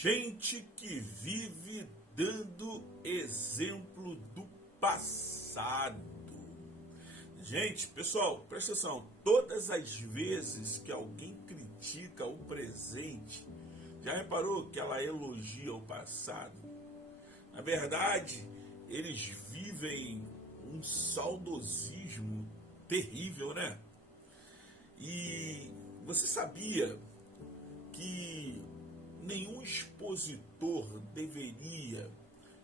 gente que vive dando exemplo do passado. Gente, pessoal, presta atenção. Todas as vezes que alguém critica o presente, já reparou que ela elogia o passado? Na verdade, eles vivem um saudosismo terrível, né? E você sabia que nenhum expositor deveria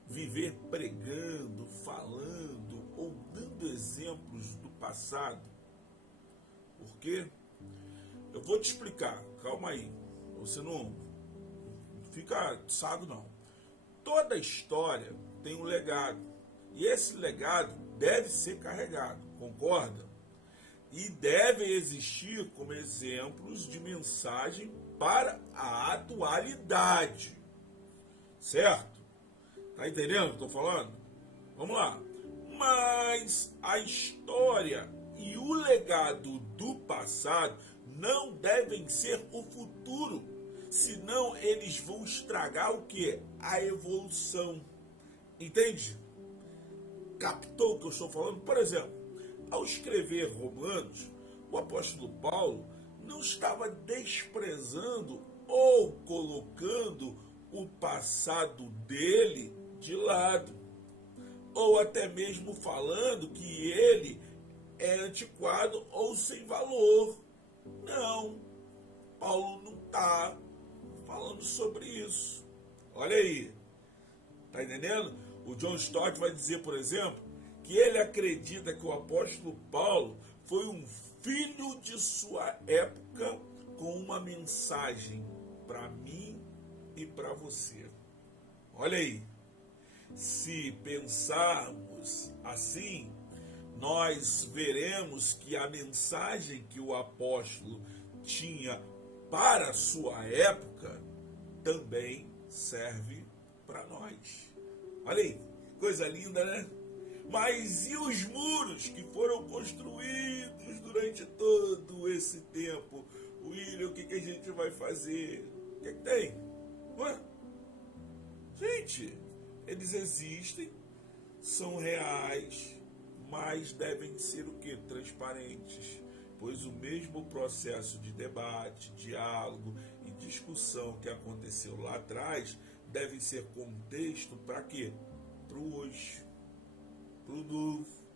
viver pregando, falando ou dando exemplos do passado? Por quê? Eu vou te explicar, calma aí. Você não fica atiçado, não. Toda história tem um legado. E esse legado deve ser carregado, concorda? E devem existir como exemplos de mensagem para a atualidade. Certo? Tá entendendo o que eu tô falando? Vamos lá. Mas a história e o legado do passado não devem ser o futuro, senão eles vão estragar o que? A evolução. Entende? Captou o que eu estou falando? Por exemplo, ao escrever Romanos, o apóstolo Paulo não estava desprezando ou colocando o passado dele de lado, ou até mesmo falando que ele é antiquado ou sem valor. Não, Paulo não está falando sobre isso. Olha aí, tá entendendo? O John Stott vai dizer, por exemplo, que ele acredita que o apóstolo Paulo foi um filho de sua época com uma mensagem para mim e para você. Olha aí, se pensarmos assim, nós veremos que a mensagem que o apóstolo tinha para a sua época também serve para nós. Olha aí, coisa linda, né? Mas e os muros que foram construídos durante todo esse tempo? William, o que a gente vai fazer? O que tem? Ué? Gente, eles existem, são reais, mas devem ser o quê? Transparentes. Pois o mesmo processo de debate, diálogo e discussão que aconteceu lá atrás deve ser contexto para quê? Para o hoje, para o novo.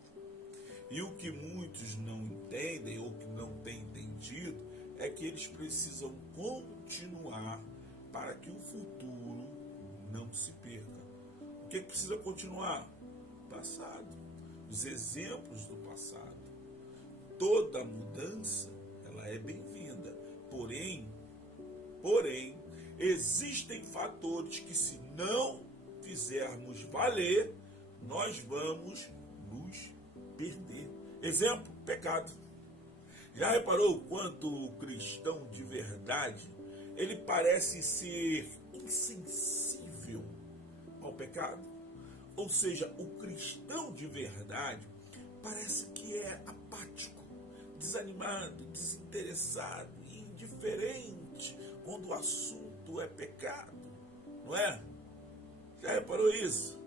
E o que muitos não entendem ou que não têm entendido é que eles precisam continuar para que o futuro não se perca. O que precisa continuar? O passado, os exemplos do passado. Toda mudança, ela é bem-vinda. Porém, existem fatores que, se não fizermos valer, nós vamos nos perder. Exemplo, pecado. Já reparou quanto o cristão de verdade, ele parece ser insensível ao pecado? Ou seja, o cristão de verdade parece que é apático, desanimado, desinteressado, indiferente quando o assunto é pecado, não é? Já reparou isso?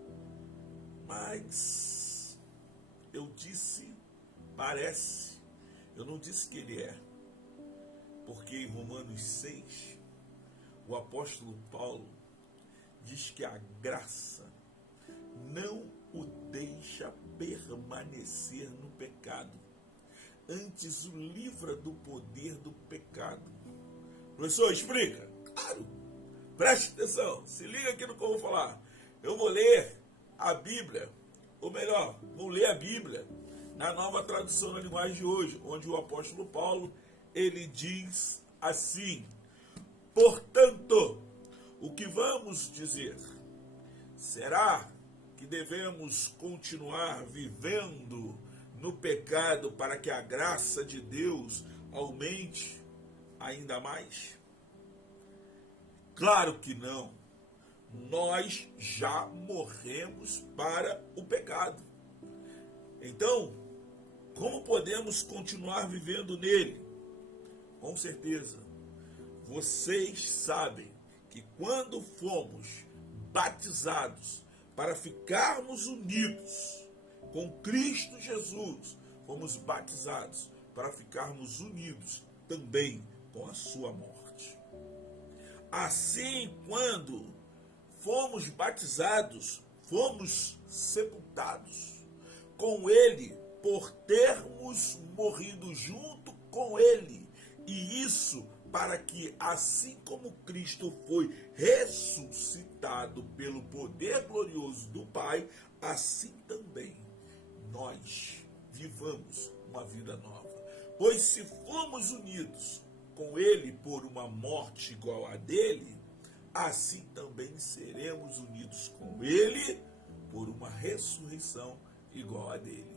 Mas eu disse parece, eu não disse que ele é, porque em Romanos 6, o apóstolo Paulo diz que a graça não o deixa permanecer no pecado, antes o livra do poder do pecado. Professor, explica. Claro. Preste atenção. Se liga aqui no que eu vou falar. Eu vou ler a Bíblia, ou melhor, vou ler a Bíblia na Nova Tradução na Linguagem de hoje, onde o apóstolo Paulo, ele diz assim: portanto, o que vamos dizer? Será que devemos continuar vivendo no pecado para que a graça de Deus aumente ainda mais? Claro que não. Nós já morremos para o pecado. Então, como podemos continuar vivendo nele? Com certeza, vocês sabem que quando fomos batizados para ficarmos unidos com Cristo Jesus, fomos batizados para ficarmos unidos também com a sua morte. Assim, quando fomos batizados, fomos sepultados com ele por termos morrido junto com ele. E isso para que, assim como Cristo foi ressuscitado pelo poder glorioso do Pai, assim também nós vivamos uma vida nova. Pois se fomos unidos com ele por uma morte igual a dele, assim também seremos unidos com ele por uma ressurreição igual a dele.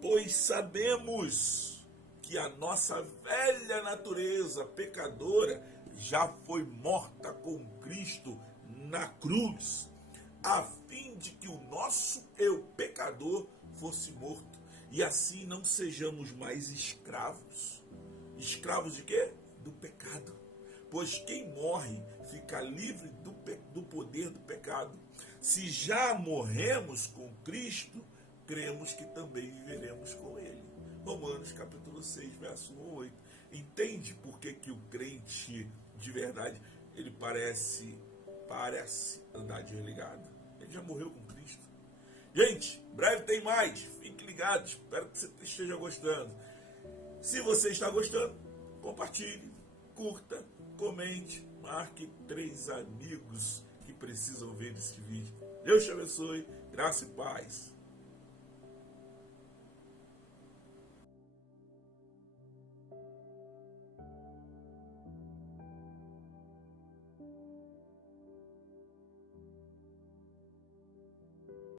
Pois sabemos que a nossa velha natureza pecadora já foi morta com Cristo na cruz, a fim de que o nosso eu pecador fosse morto, e assim não sejamos mais escravos. Escravos de quê? Do pecado. Pois quem morre fica livre do poder do pecado. Se já morremos com Cristo, cremos que também viveremos com ele. Romanos capítulo 6, verso 8. Entende por que o crente de verdade, ele parece andar desligado? Ele já morreu com Cristo. Gente, breve tem mais. Fique ligado. Espero que você esteja gostando. Se você está gostando, compartilhe, curta, comente, marque 3 amigos que precisam ver esse vídeo. Deus te abençoe. Graça e paz.